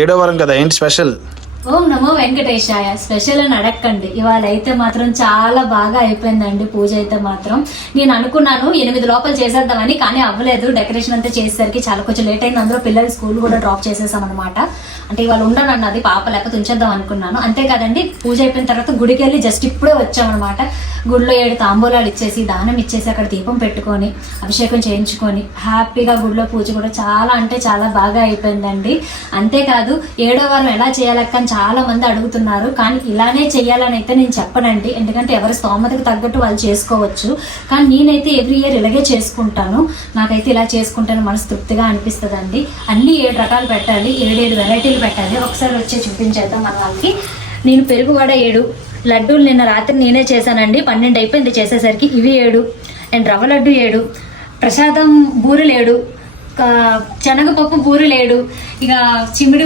ఏడో వారం కదా, ఏంటి స్పెషల్? ఓం నమో వెంకటేశాయ. స్పెషల్ అని అడగండి, ఇవాళ అయితే మాత్రం చాలా బాగా అయిపోయిందండి పూజ అయితే మాత్రం. నేను అనుకున్నాను 8 లోపల చేసేద్దామని, కానీ అవ్వలేదు. డెకరేషన్ అంతా చేసేసరికి చాలా కొంచెం లేట్ అయింది. అందులో పిల్లలు స్కూల్ కూడా డ్రాప్ చేసేసాం అనమాట. అంటే ఇవాళ ఉండను అన్నది పాప, లేకపోతే ఉంచేద్దాం అనుకున్నాను. అంతే కదండి, పూజ అయిపోయిన తర్వాత గుడికి వెళ్ళి జస్ట్ ఇప్పుడే వచ్చామన్నమాట. గుడిలో 7 తాంబూలాలు ఇచ్చేసి, దానం ఇచ్చేసి, అక్కడ దీపం పెట్టుకొని అభిషేకం చేయించుకొని హ్యాపీగా గుడిలో పూజ కూడా చాలా అంటే చాలా బాగా అయిపోయిందండి. అంతేకాదు 7వ వారం ఎలా చేయాలక్కని చాలా మంది అడుగుతున్నారు, కానీ ఇలానే చెయ్యాలని అయితే నేను చెప్పనండి. ఎందుకంటే ఎవరి స్తోమతకు తగ్గట్టు వాళ్ళు చేసుకోవచ్చు, కానీ నేనైతే ఎవ్రీ ఇయర్ ఇలాగే చేసుకుంటాను. నాకైతే ఇలా చేసుకుంటాను మనసు తృప్తిగా అనిపిస్తుందండి. అన్ని 7 రకాలు పెట్టాలి, 7 వెరైటీలు పెట్టాలి. ఒకసారి వచ్చి చూపించేద్దాం మన వాళ్ళకి. నేను పెరుగువడ 7, లడ్డూలు నిన్న రాత్రి నేనే చేశానండి, 12 అయిపోయింది చేసేసరికి. ఇవి 7, అండ్ రవ్వ లడ్డు 7, ప్రసాదం బూరెలు 7, శనగపప్పు బూరెలు 7, ఇక చిమిడి